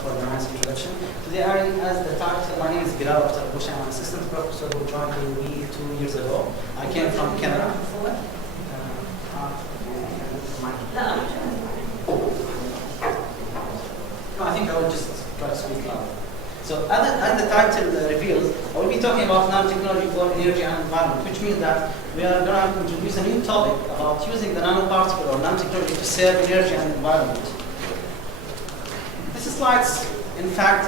for the nice introduction. Today, as the title, my name is Belal Abu Tarboush. I'm an assistant professor who joined me 2 years ago. I came from Canada. No, I think I will just try to speak loud. So, as the title reveals, I will be talking about nanotechnology for energy and environment, which means that we are going to introduce a new topic about using the nanoparticle or nanotechnology to serve energy and environment. These slides, in fact,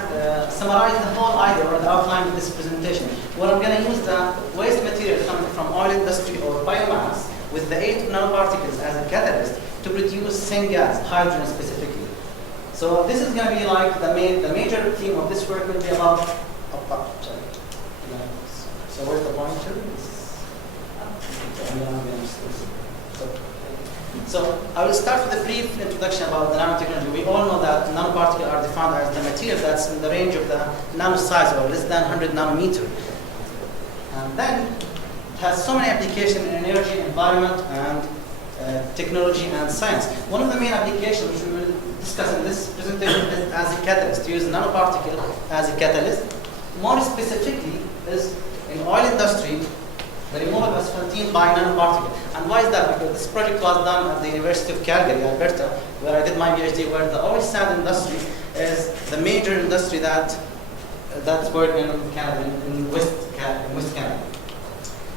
summarize the whole idea or the outline of this presentation, where I'm going to use the waste material coming from oil industry or biomass with the aid of nanoparticles as a catalyst to produce syngas, hydrogen specifically. So this is going to be like the major theme of this work will be about. So where's the pointer? So I will start with a brief introduction about the nanotechnology. We all know that nanoparticles are defined as the material that's in the range of the nano size or less than 100 nanometer. And then it has so many applications in energy, environment, and technology and science. One of the main applications which we will discuss in this presentation is as a catalyst, to use nanoparticle as a catalyst. More specifically is in oil industry, the removal of asphaltene by nanoparticle. And why is that? Because this project was done at the University of Calgary, Alberta, where I did my PhD, where the oil sand industry is the major industry that's working in Canada, in West Canada.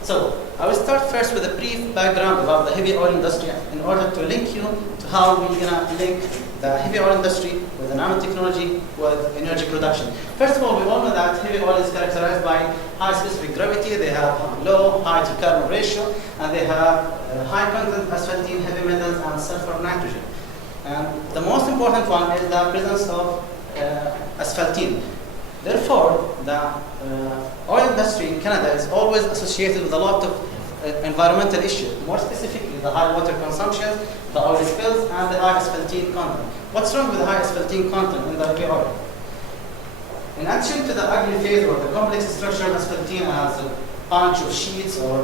So I will start first with a brief background about the heavy oil industry in order to link you to how we're going to link the heavy oil industry with the nanotechnology with energy production. First of all, we all know that heavy oil is characterized by high specific gravity, they have low high to carbon ratio, and they have high content of asphaltene, heavy metals, and sulfur and nitrogen. And the most important one is the presence of asphaltene. Therefore, the oil industry in Canada is always associated with a lot of environmental issues, more specifically the high water consumption, the oil spills, and the high asphaltene content. What's wrong with the high asphaltene content in the heavy oil? In addition to the ugly phase or the complex structure of asphaltene as a bunch of sheets or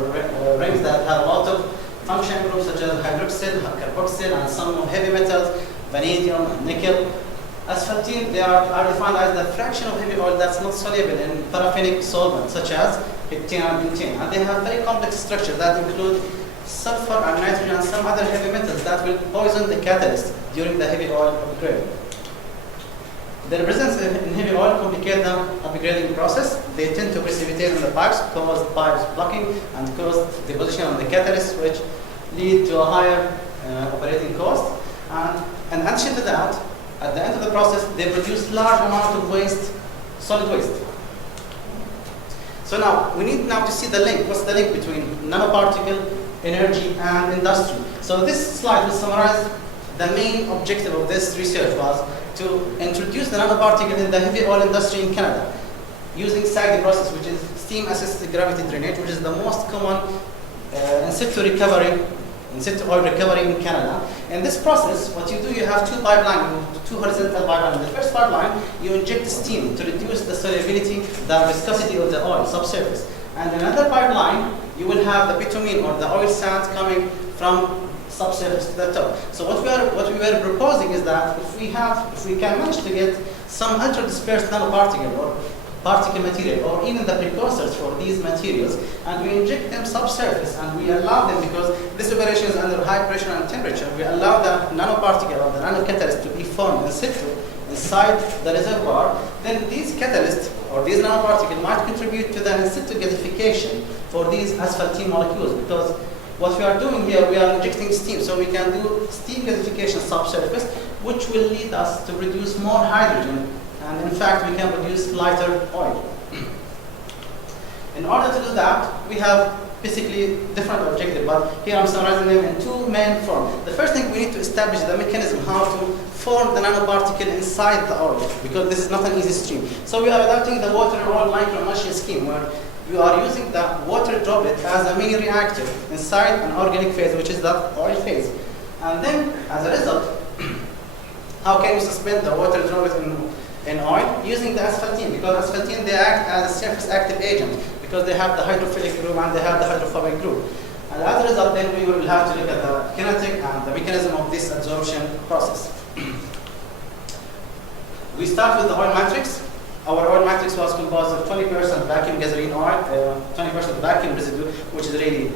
rings that have a lot of function groups such as hydroxyl, carboxyl, and some heavy metals, vanadium, and nickel. Asphaltene, they are defined as the fraction of heavy oil that's not soluble in paraffinic solvents such as heptane and butane. And they have very complex structures that include sulfur and nitrogen and some other heavy metals that will poison the catalyst during the heavy oil upgrade. Their presence in heavy oil complicates the upgrading process. They tend to precipitate in the pipes, cause pipes blocking, and cause deposition on the catalyst, which lead to a higher operating cost. And in addition to that, at the end of the process, they produce large amount of waste, solid waste. So now, we need now to see the link. What's the link between nanoparticle, energy, and industry? So this slide will summarize the main objective of this research was to introduce the nanoparticle in the heavy oil industry in Canada using SAGD process, which is steam-assisted gravity drainage, which is the most common in situ oil recovery in Canada. In this process, what you do, you have two horizontal pipelines. In the first pipeline, you inject steam to reduce the solubility, the viscosity of the oil subsurface. And in another pipeline, you will have the bitumen or the oil sand coming from subsurface to the top. So what we were proposing is that if we can manage to get some ultra-dispersed nanoparticle or particle material, or even the precursors for these materials, and we inject them subsurface, and we allow them, because this operation is under high pressure and temperature, we allow the nanoparticle or the nanocatalyst to be formed in situ inside the reservoir. Then these catalysts or these nanoparticles might contribute to the in situ gasification for these asphaltene molecules, because what we are doing here, we are injecting steam, so we can do steam gasification subsurface, which will lead us to produce more hydrogen. And in fact, we can produce lighter oil. In order to do that, we have basically different objectives, but here I'm summarizing them in two main forms. The first thing, we need to establish the mechanism how to form the nanoparticle inside the oil, because this is not an easy stream. So we are adapting the water and oil microemulsion scheme, where you are using the water droplet as a mini reactor inside an organic phase, which is the oil phase. And then, as a result, how can you suspend the water droplet in oil? Using the asphaltene, because asphaltene, they act as a surface active agent because they have the hydrophilic group and they have the hydrophobic group. And as a result, then we will have to look at the kinetic and the mechanism of this absorption process. We start with the oil matrix. Our oil matrix was composed of 20% vacuum gasoline oil, 20% vacuum residue, which is really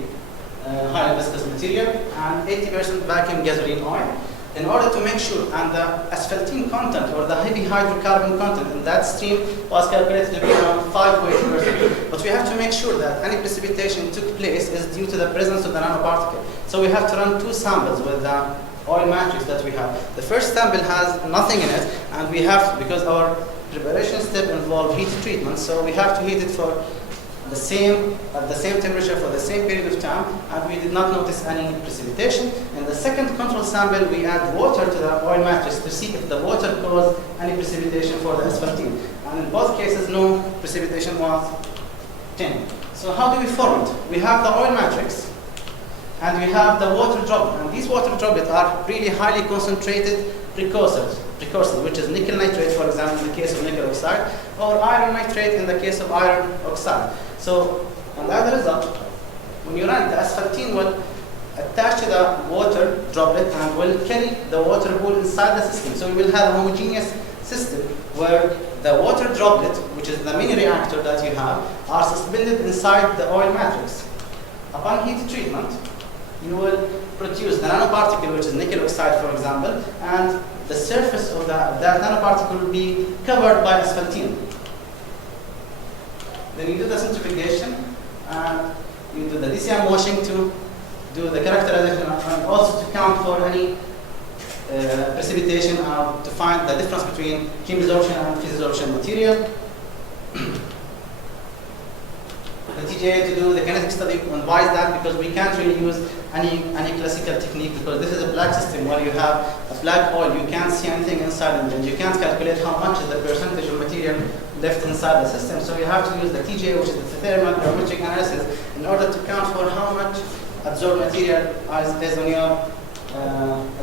highly viscous material, and 80% vacuum gasoline oil. In order to make sure, and the asphaltene content or the heavy hydrocarbon content in that stream was calculated to be around 5%. But we have to make sure that any precipitation took place is due to the presence of the nanoparticle. So we have to run 2 samples with the oil matrix that we have. The first sample has nothing in it, and we have, because our preparation step involved heat treatment, so we have to heat it for at the same temperature for the same period of time, and we did not notice any precipitation. In the second control sample, we add water to the oil matrix to see if the water caused any precipitation for the asphaltene. And in both cases, no precipitation was obtained. So how do we form it? We have the oil matrix, and we have the water droplet. And these water droplets are really highly concentrated precursors, which is nickel nitrate, for example, in the case of nickel oxide, or iron nitrate in the case of iron oxide. So, and as a result, when you run, the asphaltene will attach to the water droplet and will carry the water pool inside the system. So we will have a homogeneous system where the water droplet, which is the mini reactor that you have, are suspended inside the oil matrix. Upon heat treatment, you will produce the nanoparticle, which is nickel oxide, for example, and the surface of that nanoparticle will be covered by asphaltene. Then you do the centrifugation, and you do the DCM washing to do the characterization, and also to count for any precipitation, to find the difference between chemisorption and physisorption material. The TGA to do the kinetic study, and why is that? Because we can't really use any classical technique, because this is a black system where you have a black oil, you can't see anything inside, and you can't calculate how much is the percentage of material left inside the system. So you have to use the TGA, which is the thermal gravimetric analysis, in order to count for how much absorbed material is on your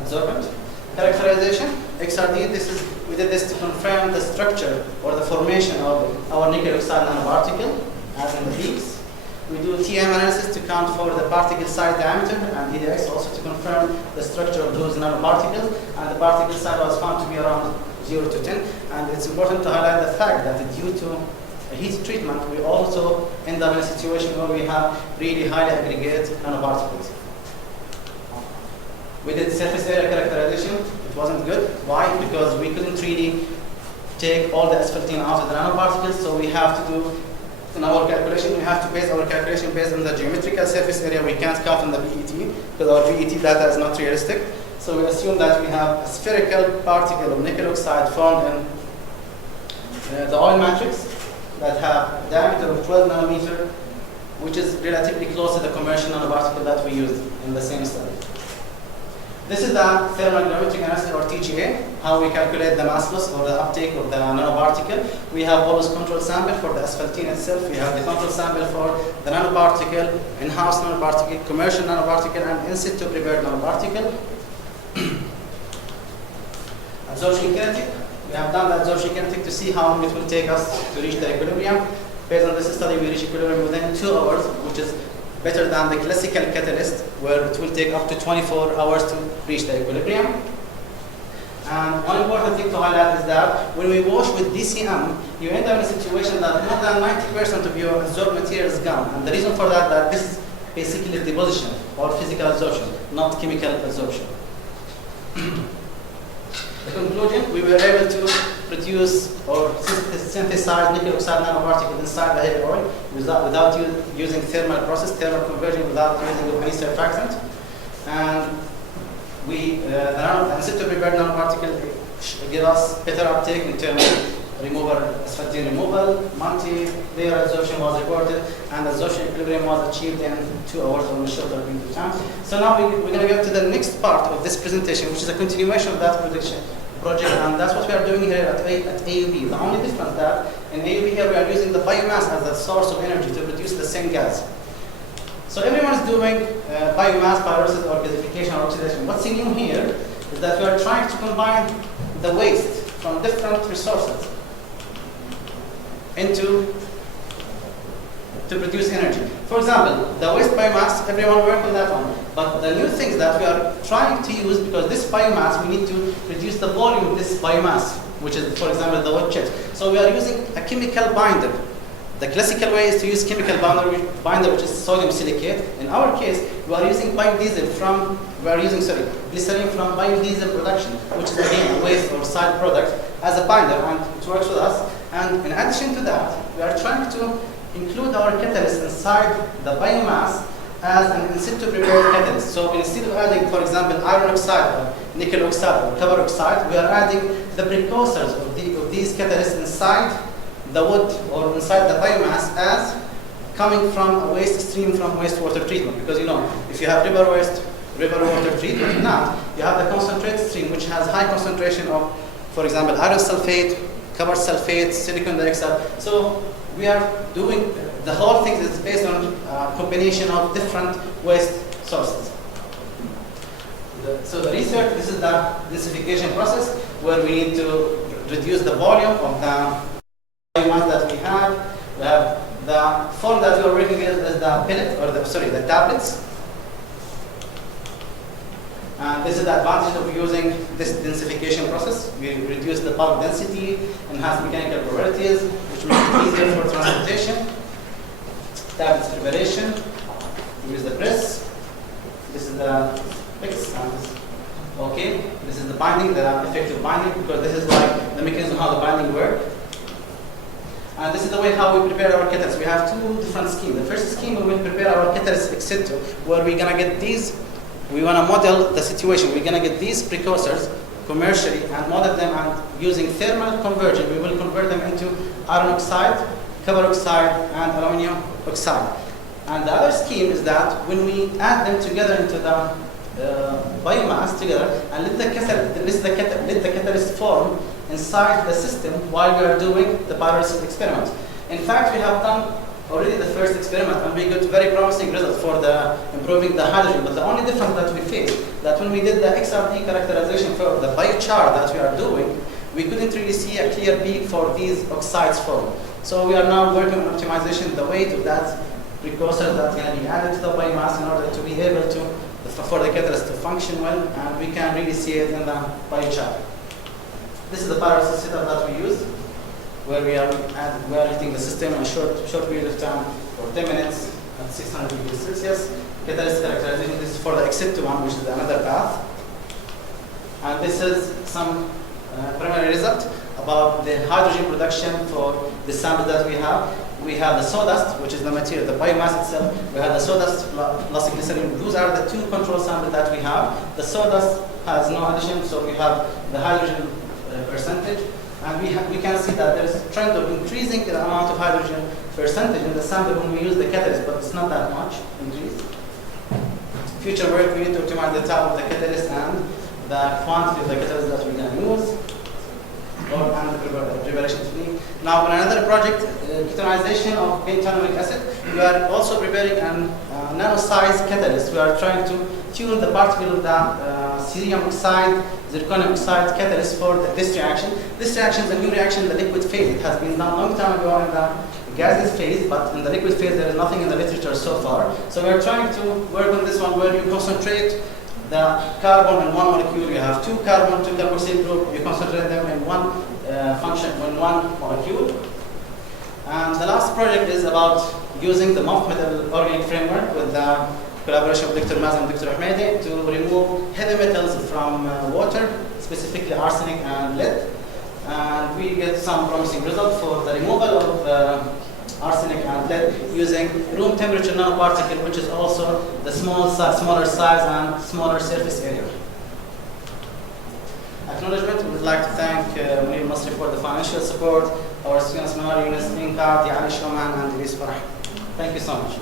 adsorbent. Characterization, XRD, we did this to confirm the structure or the formation of our nickel oxide nanoparticle, as in the peaks. We do TM analysis to count for the particle size diameter, and DDX also to confirm the structure of those nanoparticles, and the particle size was found to be around 0 to 10. And it's important to highlight the fact that due to heat treatment, we also end up in a situation where we have really highly aggregate nanoparticles. We did surface area characterization. It wasn't good. Why? Because we couldn't really take all the asphaltene out of the nanoparticles, so we have to do, in our calculation, we have to base our calculation based on the geometrical surface area. We can't count on the VET, because our VET data is not realistic. So we assume that we have a spherical particle of nickel oxide formed in the oil matrix that have a diameter of 12 nanometer, which is relatively close to the commercial nanoparticle that we used in the same study. This is the thermal gravimetric analysis, or TGA, how we calculate the mass loss or the uptake of the nanoparticle. We have always control sample for the asphaltene itself. We have the control sample for the nanoparticle, in-house nanoparticle, commercial nanoparticle, and in situ prepared nanoparticle. Absorption kinetic. We have done the absorption kinetic to see how long it will take us to reach the equilibrium. Based on this study, we reach equilibrium within 2 hours, which is better than the classical catalyst, where it will take up to 24 hours to reach the equilibrium. And one important thing to highlight is that when we wash with DCM, you end up in a situation that more than 90% of your absorbed material is gone. And the reason for that this is basically deposition or physical absorption, not chemical absorption. The conclusion, we were able to produce or synthesize nickel oxide nanoparticle inside the heavy oil without using thermal process, thermal conversion, without using any surfactant. And the situ prepared nanoparticle give us better uptake in terms of asphaltene removal, multi-layer absorption was reported, and absorption equilibrium was achieved in 2 hours or a shorter period of time. So now we're going to go to the next part of this presentation, which is a continuation of that project, and that's what we are doing here at AUB. The only difference that in AUB here we are using the biomass as a source of energy to produce the same gas. So everyone is doing biomass, pyrolysis, or gasification or oxidation. What's new here is that we are trying to combine the waste from different resources to produce energy. For example, the waste biomass, everyone worked on that one. But the new things that we are trying to use, because this biomass, we need to reduce the volume of this biomass. which is, for example, the wood chips. So we are using a chemical binder. The classical way is to use chemical binder, which is sodium silicate. In our case, we are using glycerin from biodiesel production, which is again a waste or side product as a binder, and it works with us. And in addition to that, we are trying to include our catalyst inside the biomass as an in situ prepared catalyst. So instead of adding, for example, iron oxide or nickel oxide or copper oxide, we are adding the precursors of these catalysts inside the wood or inside the biomass as coming from a waste stream from wastewater treatment. Because if you have river water treatment, now you have the concentrate stream, which has high concentration of, for example, iron sulfate, copper sulfate, silicon dioxide. So we are doing, the whole thing is based on a combination of different waste sources. So the research, this is the densification process where we need to reduce the volume of the biomass that we have. We have the form that we are working with is the pellet, or the tablets. And this is the advantage of using this densification process. We reduce the bulk density, enhance mechanical properties, which makes it easier for transportation. Tablets preparation. We use the press. This is the fix. Okay. This is the binding, the effective binding, because this is like the mechanism how the binding works. And this is the way how we prepare our catalysts. We have two different schemes. The first scheme, we will prepare our catalysts ex situ, where we're going to get these. We want to model the situation. We're going to get these precursors commercially and model them, and using thermal conversion, we will convert them into iron oxide, copper oxide, and aluminum oxide. And the other scheme is that when we add them together into the biomass together and let the catalyst form inside the system while we are doing the pyrolysis experiment. In fact, we have done already the first experiment, and we got very promising results for improving the hydrogen. But the only difference that we faced, that when we did the XRD characterization for the biochar that we are doing, we couldn't really see a clear peak for these oxides form. So we are now working on optimization the weight of that precursor that's going to be added to the biomass in order to be able to, for the catalyst to function well, and we can really see it in the biochar. This is the pyrolysis setup that we use, where we are heating the system in a short period of time for 10 minutes at 600 degrees Celsius. Catalyst characterization, this is for the ex situ one, which is another path. And this is some preliminary result about the hydrogen production for the sample that we have. We have the sawdust, which is the material, the biomass itself. We have the sawdust plus glycerin. Those are the two control samples that we have. The sawdust has no addition, so we have the hydrogen percentage. And we can see that there is a trend of increasing the amount of hydrogen percentage in the sample when we use the catalyst, but it's not that much increase. Future work, we need to optimize the type of the catalyst and the quantity of the catalyst that we're going to use, and the preparation technique. Now, on another project, chemicalization of benzenoic acid, we are also preparing a nano-sized catalyst. We are trying to tune the particle of the cerium oxide, zirconium oxide catalyst for this reaction. This reaction is a new reaction in the liquid phase. It has been done a long time ago in the gaseous phase, but in the liquid phase there is nothing in the literature so far. So we are trying to work on this one, where you concentrate the carbon in one molecule. You have two carboxyl group. You concentrate them in one one molecule. And the last project is about using the metal organic framework with the collaboration with Dr. Mazen and Dr. Ahmedi to remove heavy metals from water, specifically arsenic and lead. And we get some promising results for the removal of arsenic and lead using room temperature nanoparticle, which is also the smaller size and smaller surface area. Acknowledgement, we would like to thank Munir Masri for the financial support, our students Manar Yunus, Inka, Ali Shoman, and Idris Farah. Thank you so much.